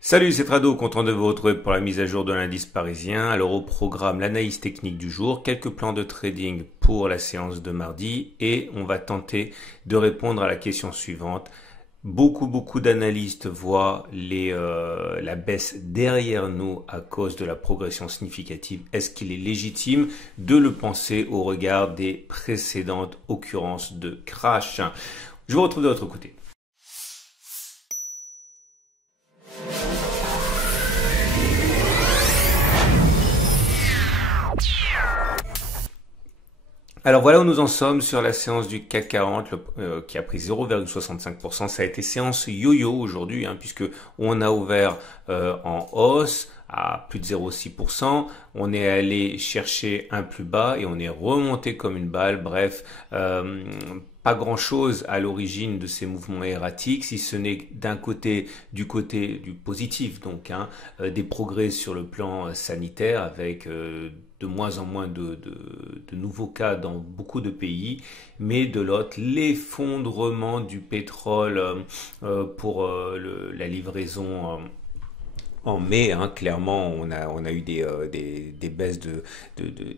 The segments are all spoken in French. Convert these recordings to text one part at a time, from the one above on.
Salut, c'est Trado, content de vous retrouver pour la mise à jour de l'indice parisien. Alors au programme, l'analyse technique du jour, quelques plans de trading pour la séance de mardi et on va tenter de répondre à la question suivante. Beaucoup d'analystes voient la baisse derrière nous à cause de la progression significative. Est-ce qu'il est légitime de le penser au regard des précédentes occurrences de crash? Je vous retrouve de l'autre côté. Alors voilà où nous en sommes sur la séance du CAC 40 qui a pris 0,65%. Ça a été séance yo-yo aujourd'hui puisque on a ouvert en hausse à plus de 0,6%. On est allé chercher un plus bas et on est remonté comme une balle. Bref, pas grand-chose à l'origine de ces mouvements erratiques, si ce n'est du côté du positif, donc des progrès sur le plan sanitaire avec de moins en moins de nouveaux cas dans beaucoup de pays, mais de l'autre, l'effondrement du pétrole pour la livraison en mai, clairement, on a eu des baisses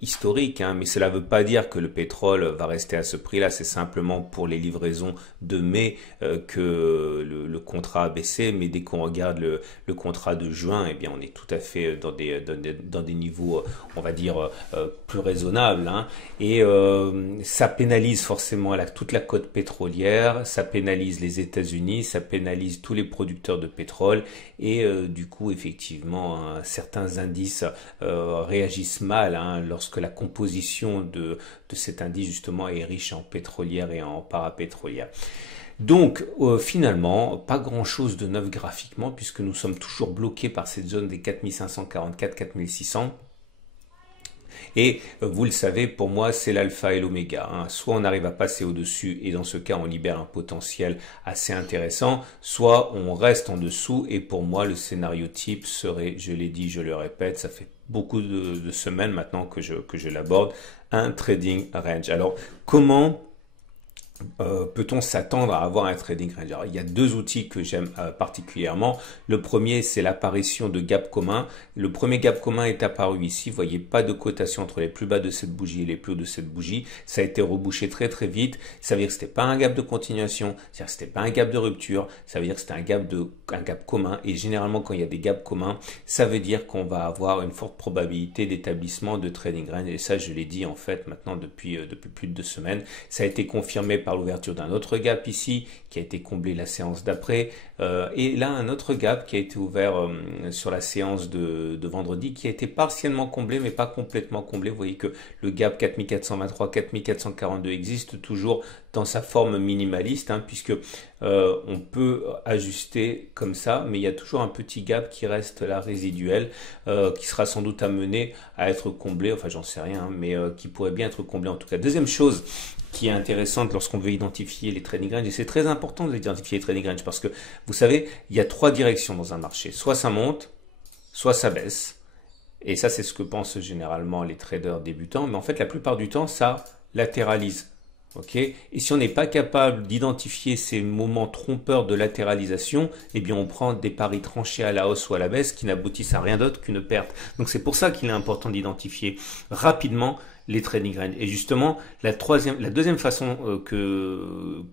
historiques, mais cela ne veut pas dire que le pétrole va rester à ce prix-là. C'est simplement pour les livraisons de mai que le contrat a baissé. Mais dès qu'on regarde le contrat de juin, eh bien, on est tout à fait dans des niveaux, on va dire, plus raisonnables. Et ça pénalise forcément toute la cote pétrolière, ça pénalise les États-Unis, ça pénalise tous les producteurs de pétrole et du coup, effectivement, certains indices réagissent mal lorsque la composition de cet indice justement est riche en pétrolière et en parapétrolière. Donc finalement, pas grand-chose de neuf graphiquement puisque nous sommes toujours bloqués par cette zone des 4544-4600. Et vous le savez, pour moi, c'est l'alpha et l'oméga. Soit on arrive à passer au-dessus et dans ce cas, on libère un potentiel assez intéressant, soit on reste en dessous et pour moi, le scénario type serait, je l'ai dit, je le répète, ça fait beaucoup de semaines maintenant que je l'aborde, un trading range. Alors, comment peut-on s'attendre à avoir un trading range? Alors, il y a deux outils que j'aime particulièrement. Le premier, c'est l'apparition de gaps communs. Le premier gap commun est apparu ici. Vous voyez, pas de cotation entre les plus bas de cette bougie et les plus hauts de cette bougie. Ça a été rebouché très vite. Ça veut dire que c'était pas un gap de continuation. C'est-à-dire que c'était pas un gap de rupture. Ça veut dire que c'était un gap commun. Et généralement, quand il y a des gaps communs, ça veut dire qu'on va avoir une forte probabilité d'établissement de trading range. Et ça, je l'ai dit en fait maintenant depuis plus de 2 semaines. Ça a été confirmé par l'ouverture d'un autre gap ici qui a été comblé la séance d'après et là un autre gap qui a été ouvert sur la séance de vendredi qui a été partiellement comblé mais pas complètement comblé. Vous voyez que le gap 4423 4442 existe toujours dans sa forme minimaliste puisque on peut ajuster comme ça mais il y a toujours un petit gap qui reste là résiduel qui sera sans doute amené à être comblé, enfin j'en sais rien mais qui pourrait bien être comblé en tout cas. Deuxième chose qui est intéressante lorsqu'on veut identifier les trading ranges, et c'est très important d'identifier les trading ranges parce que vous savez, il y a 3 directions dans un marché, soit ça monte, soit ça baisse, et ça c'est ce que pensent généralement les traders débutants, mais en fait la plupart du temps ça latéralise. Et si on n'est pas capable d'identifier ces moments trompeurs de latéralisation, eh bien on prend des paris tranchés à la hausse ou à la baisse qui n'aboutissent à rien d'autre qu'une perte. Donc c'est pour ça qu'il est important d'identifier rapidement les trading ranges. Et justement, la deuxième façon que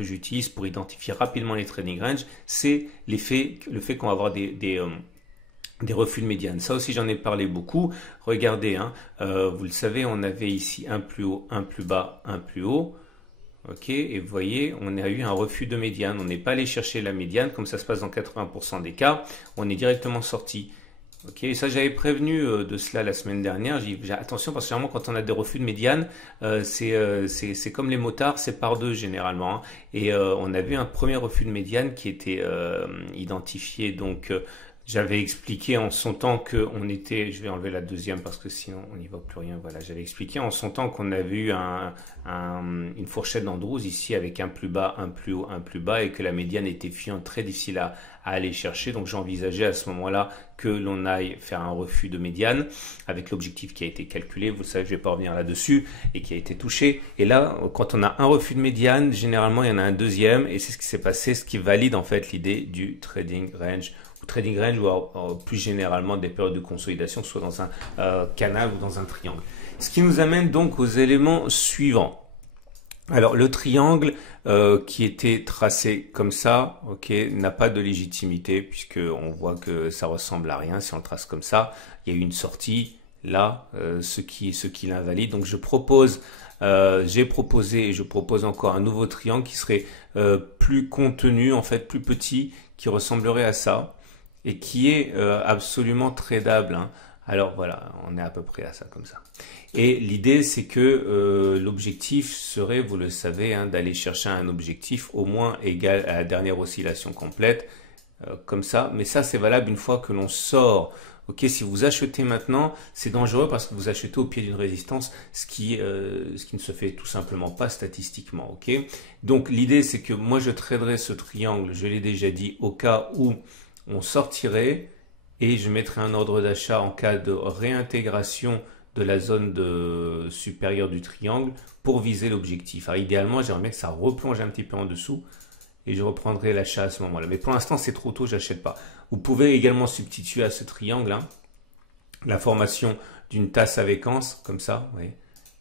j'utilise pour identifier rapidement les trading ranges, c'est le fait qu'on va avoir des refus de médiane. Ça aussi, j'en ai parlé beaucoup. Regardez, vous le savez, on avait ici un plus haut, un plus bas, un plus haut. Et vous voyez, on a eu un refus de médiane. On n'est pas allé chercher la médiane, comme ça se passe dans 80% des cas. On est directement sorti. Ça j'avais prévenu de cela la semaine dernière. J'ai dit attention parce que généralement quand on a des refus de médiane, c'est comme les motards, c'est par deux généralement. Et on a vu un premier refus de médiane qui était identifié donc. J'avais expliqué en son temps qu'on était, je vais enlever la deuxième parce que sinon on n'y voit plus rien. Voilà, j'avais expliqué en son temps qu'on avait eu une fourchette d'Andrews ici avec un plus bas, un plus haut, un plus bas et que la médiane était fiante, très difficile à aller chercher. Donc j'envisageais à ce moment-là que l'on aille faire un refus de médiane avec l'objectif qui a été calculé. Vous savez, je ne vais pas revenir là-dessus et qui a été touché. Et là, quand on a un refus de médiane, généralement il y en a un deuxième et c'est ce qui s'est passé, ce qui valide en fait l'idée du trading range trading range ou plus généralement des périodes de consolidation, soit dans un canal ou dans un triangle. Ce qui nous amène donc aux éléments suivants. Alors le triangle qui était tracé comme ça, ok, n'a pas de légitimité puisque on voit que ça ressemble à rien si on le trace comme ça. Il y a eu une sortie là, ce qui l'invalide. Donc j'ai proposé et je propose encore un nouveau triangle qui serait plus contenu, en fait plus petit, qui ressemblerait à ça et qui est absolument tradable, hein. Alors voilà, on est à peu près à ça comme ça. Et l'idée c'est que l'objectif serait, vous le savez, hein, d'aller chercher un objectif au moins égal à la dernière oscillation complète, comme ça. Mais ça c'est valable une fois que l'on sort. Ok, si vous achetez maintenant, c'est dangereux parce que vous achetez au pied d'une résistance, ce qui ne se fait tout simplement pas statistiquement. Ok, donc l'idée c'est que moi je traderai ce triangle, je l'ai déjà dit, au cas où on sortirait et je mettrai un ordre d'achat en cas de réintégration de la zone supérieure du triangle pour viser l'objectif. Alors idéalement, j'aimerais bien que ça replonge un petit peu en dessous et je reprendrai l'achat à ce moment-là. Mais pour l'instant, c'est trop tôt, j'achète pas. Vous pouvez également substituer à ce triangle, hein, la formation d'une tasse avec anse, comme ça. Oui.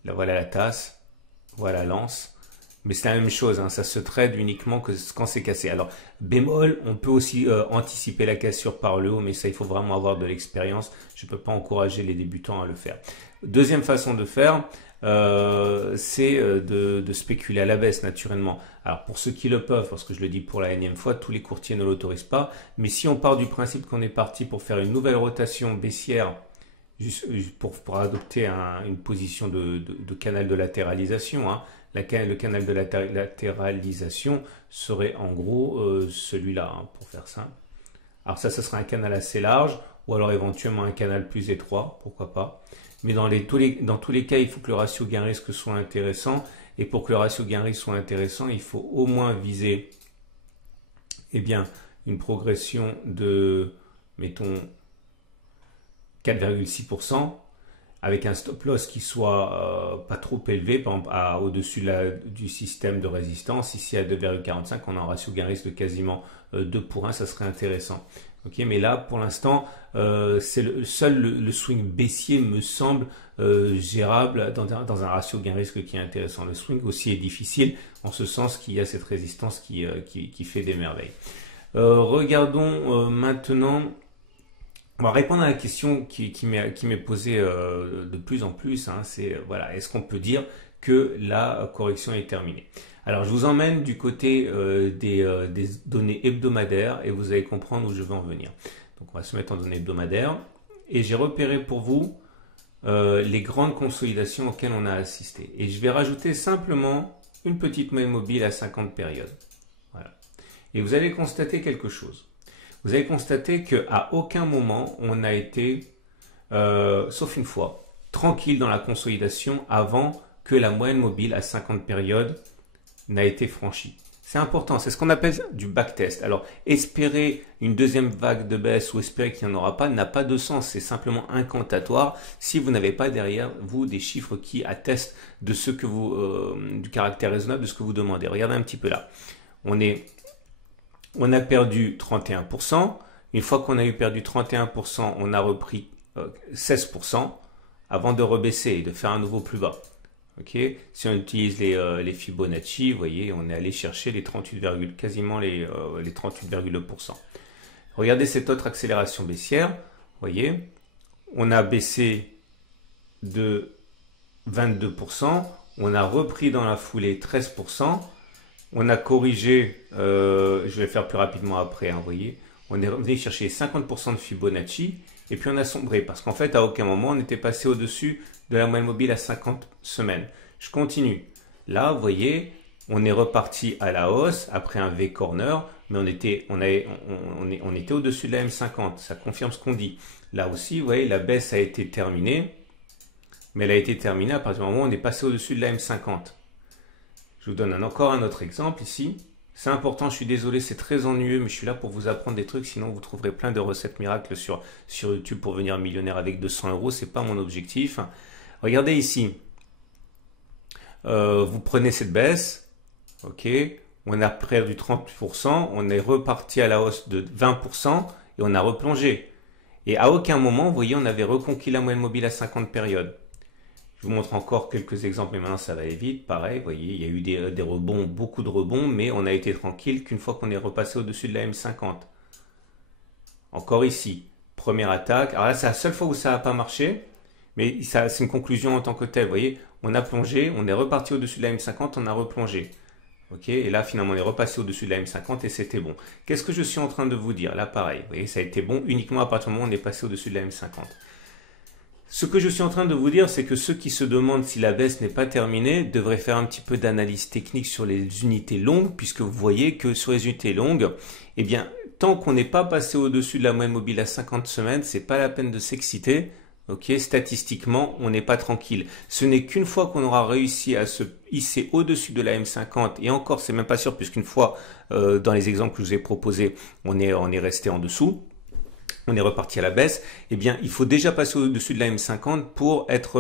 Là, voilà la tasse, voilà l'anse. Mais c'est la même chose, hein, ça se trade uniquement que quand c'est cassé. Alors, bémol, on peut aussi anticiper la cassure par le haut, mais ça, il faut vraiment avoir de l'expérience. Je ne peux pas encourager les débutants à le faire. Deuxième façon de faire, c'est de spéculer à la baisse, naturellement. Alors, pour ceux qui le peuvent, parce que je le dis pour la énième fois, tous les courtiers ne l'autorisent pas. Mais si on part du principe qu'on est parti pour faire une nouvelle rotation baissière, juste pour adopter une position de canal de latéralisation, hein, le canal de latéralisation serait en gros celui-là, hein, pour faire ça. Alors ça, ce sera un canal assez large, ou alors éventuellement un canal plus étroit, pourquoi pas. Mais dans tous les cas, il faut que le ratio gain-risque soit intéressant. Et pour que le ratio gain-risque soit intéressant, il faut au moins viser, eh bien, une progression de, mettons, 4,6%. Avec un stop loss qui soit pas trop élevé, par exemple au-dessus du système de résistance. Ici à 2,45, on a un ratio gain-risque de quasiment 2 pour 1, ça serait intéressant. Okay, mais là, pour l'instant, c'est le swing baissier me semble gérable dans un ratio gain-risque qui est intéressant. Le swing aussi est difficile, en ce sens qu'il y a cette résistance qui fait des merveilles. Regardons maintenant. On va répondre à la question qui m'est posée de plus en plus, hein, c'est voilà, est-ce qu'on peut dire que la correction est terminée? Alors je vous emmène du côté des données hebdomadaires et vous allez comprendre où je veux en venir. Donc on va se mettre en données hebdomadaires et j'ai repéré pour vous les grandes consolidations auxquelles on a assisté. Et je vais rajouter simplement une petite moyenne mobile à 50 périodes. Voilà. Et vous allez constater quelque chose. Vous allez constater qu'à aucun moment on n'a été, sauf une fois, tranquille dans la consolidation avant que la moyenne mobile à 50 périodes n'a été franchie. C'est important, c'est ce qu'on appelle du backtest. Alors, espérer une deuxième vague de baisse ou espérer qu'il n'y en aura pas n'a pas de sens. C'est simplement incantatoire si vous n'avez pas derrière vous des chiffres qui attestent de ce que du caractère raisonnable de ce que vous demandez. Regardez un petit peu là. On a perdu 31%. Une fois qu'on a eu perdu 31%, on a repris 16% avant de rebaisser et de faire un nouveau plus bas. Okay. Si on utilise les Fibonacci, vous voyez, on est allé chercher les 38, quasiment les 38,2%. Regardez cette autre accélération baissière. Vous voyez, on a baissé de 22%. On a repris dans la foulée 13%. On a corrigé, je vais le faire plus rapidement après, hein, vous voyez. On est revenu chercher 50% de Fibonacci et puis on a sombré parce qu'en fait, à aucun moment, on était passé au-dessus de la moyenne mobile à 50 semaines. Je continue. Là, vous voyez, on est reparti à la hausse après un V-corner, mais on était au-dessus de la M50. Ça confirme ce qu'on dit. Là aussi, vous voyez, la baisse a été terminée, mais elle a été terminée à partir du moment où on est passé au-dessus de la M50. Je vous donne encore un autre exemple ici. C'est important, je suis désolé, c'est très ennuyeux, mais je suis là pour vous apprendre des trucs. Sinon, vous trouverez plein de recettes miracles sur YouTube pour devenir millionnaire avec 200 €. Ce n'est pas mon objectif. Regardez ici. Vous prenez cette baisse. Ok. On a perdu 30%. On est reparti à la hausse de 20%. et on a replongé. Et à aucun moment, vous voyez, on avait reconquis la moyenne mobile à 50 périodes. Je vous montre encore quelques exemples, mais maintenant ça va aller vite. Pareil, vous voyez, il y a eu des rebonds, beaucoup de rebonds, mais on a été tranquille qu'une fois qu'on est repassé au-dessus de la M50. Encore ici, première attaque. Alors là, c'est la seule fois où ça n'a pas marché, mais c'est une conclusion en tant que telle. Vous voyez, on a plongé, on est reparti au-dessus de la M50, on a replongé. Ok, et là, finalement, on est repassé au-dessus de la M50 et c'était bon. Qu'est-ce que je suis en train de vous dire? Là, pareil, vous voyez, ça a été bon uniquement à partir du moment où on est passé au-dessus de la M50. Ce que je suis en train de vous dire, c'est que ceux qui se demandent si la baisse n'est pas terminée devraient faire un petit peu d'analyse technique sur les unités longues, puisque vous voyez que sur les unités longues, eh bien, tant qu'on n'est pas passé au-dessus de la moyenne mobile à 50 semaines, c'est pas la peine de s'exciter. Ok, statistiquement, on n'est pas tranquille. Ce n'est qu'une fois qu'on aura réussi à se hisser au-dessus de la M50, et encore, c'est même pas sûr, puisqu'une fois, dans les exemples que je vous ai proposés, on est resté en dessous. On est reparti à la baisse, eh bien, il faut déjà passer au-dessus de la M50 pour être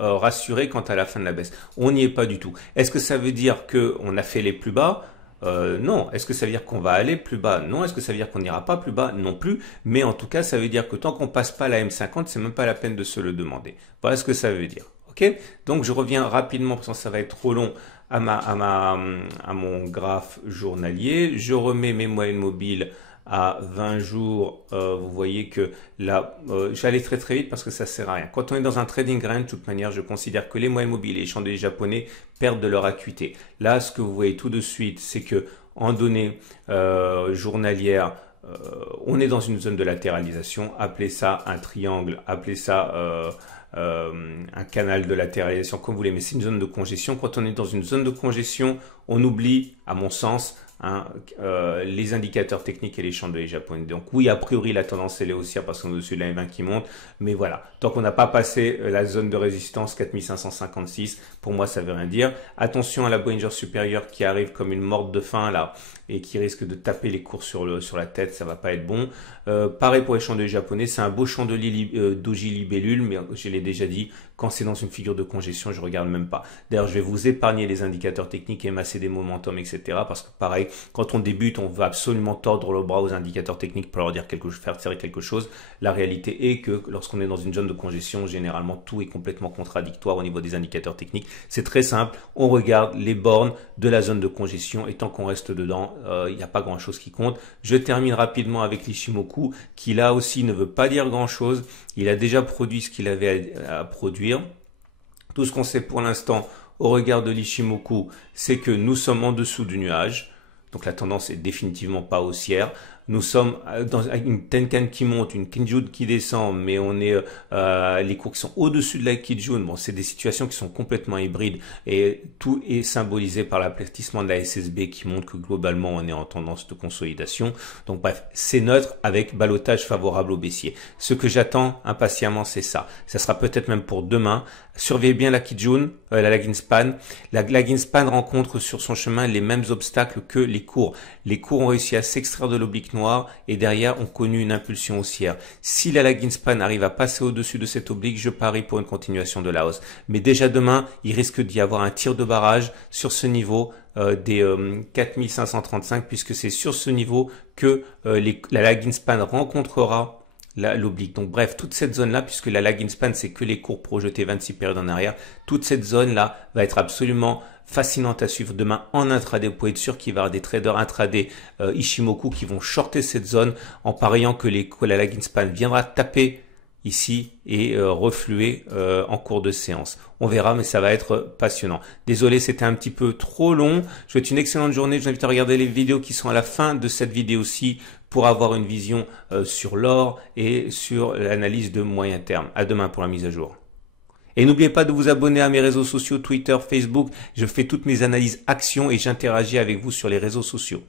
rassuré quant à la fin de la baisse. On n'y est pas du tout. Est-ce que ça veut dire qu'on a fait les plus bas? Non. Est-ce que ça veut dire qu'on va aller plus bas? Non. Est-ce que ça veut dire qu'on n'ira pas plus bas? Non plus. Mais en tout cas, ça veut dire que tant qu'on passe pas la M50, c'est même pas la peine de se le demander. Voilà ce que ça veut dire. Ok? Donc, je reviens rapidement parce que ça va être trop long à mon graphe journalier. Je remets mes moyennes mobiles à 20 jours, vous voyez que là, j'allais très très vite parce que ça sert à rien. Quand on est dans un trading range, de toute manière, je considère que les moyennes mobiles et les chandeliers japonais perdent de leur acuité. Là, ce que vous voyez tout de suite, c'est que en données journalières, on est dans une zone de latéralisation. Appelez ça un triangle, appelez ça un canal de latéralisation, comme vous voulez, mais c'est une zone de congestion. Quand on est dans une zone de congestion, on oublie, à mon sens, les indicateurs techniques et les chandeliers japonais. Donc oui, a priori, la tendance elle est haussière parce qu'on est au-dessus de la M20 qui monte, mais voilà, tant qu'on n'a pas passé la zone de résistance 4556, pour moi ça veut rien dire. Attention à la Bollinger supérieure qui arrive comme une morte de faim là et qui risque de taper les cours sur la tête, ça va pas être bon. Pareil pour les chandeliers japonais, c'est un beau chandelier doji libellule, mais je l'ai déjà dit, quand c'est dans une figure de congestion, je regarde même pas. D'ailleurs, je vais vous épargner les indicateurs techniques, MACD, momentum, etc. Parce que pareil, quand on débute, on veut absolument tordre le bras aux indicateurs techniques pour leur dire faire tirer quelque chose. La réalité est que lorsqu'on est dans une zone de congestion, généralement, tout est complètement contradictoire au niveau des indicateurs techniques. C'est très simple. On regarde les bornes de la zone de congestion et tant qu'on reste dedans, il n'y a pas grand chose qui compte. Je termine rapidement avec l'Ishimoku, qui là aussi ne veut pas dire grand chose. Il a déjà produit ce qu'il avait à produire. Tout ce qu'on sait pour l'instant au regard de l'Ishimoku, c'est que nous sommes en dessous du nuage. Donc la tendance est définitivement pas haussière. Nous sommes dans une Tenkan qui monte, une Kijun qui descend, mais on est les cours qui sont au-dessus de la Kijun. Bon, c'est des situations qui sont complètement hybrides et tout est symbolisé par l'aplatissement de la SSB qui montre que globalement on est en tendance de consolidation. Donc bref, c'est neutre avec ballottage favorable au baissier. Ce que j'attends impatiemment, c'est ça. Ça sera peut-être même pour demain. Surveillez bien la Kijun, la lagging span. La lagging span rencontre sur son chemin les mêmes obstacles que les cours. Les cours ont réussi à s'extraire de l'oblique noir et derrière ont connu une impulsion haussière. Si la lagging span arrive à passer au-dessus de cette oblique, je parie pour une continuation de la hausse. Mais déjà demain, il risque d'y avoir un tir de barrage sur ce niveau des 4535 puisque c'est sur ce niveau que la lagging span rencontrera l'oblique. Donc bref, toute cette zone-là, puisque la lagging span, c'est que les cours projetés 26 périodes en arrière, toute cette zone-là va être absolument fascinante à suivre demain en intraday. Vous pouvez être sûr qu'il va y avoir des traders intraday Ishimoku qui vont shorter cette zone en pariant que la lagging span viendra taper ici et refluer en cours de séance. On verra, mais ça va être passionnant. Désolé, c'était un petit peu trop long. Je vous souhaite une excellente journée. Je vous invite à regarder les vidéos qui sont à la fin de cette vidéo-ci pour avoir une vision sur l'or et sur l'analyse de moyen terme. À demain pour la mise à jour. Et n'oubliez pas de vous abonner à mes réseaux sociaux, Twitter, Facebook. Je fais toutes mes analyses actions et j'interagis avec vous sur les réseaux sociaux.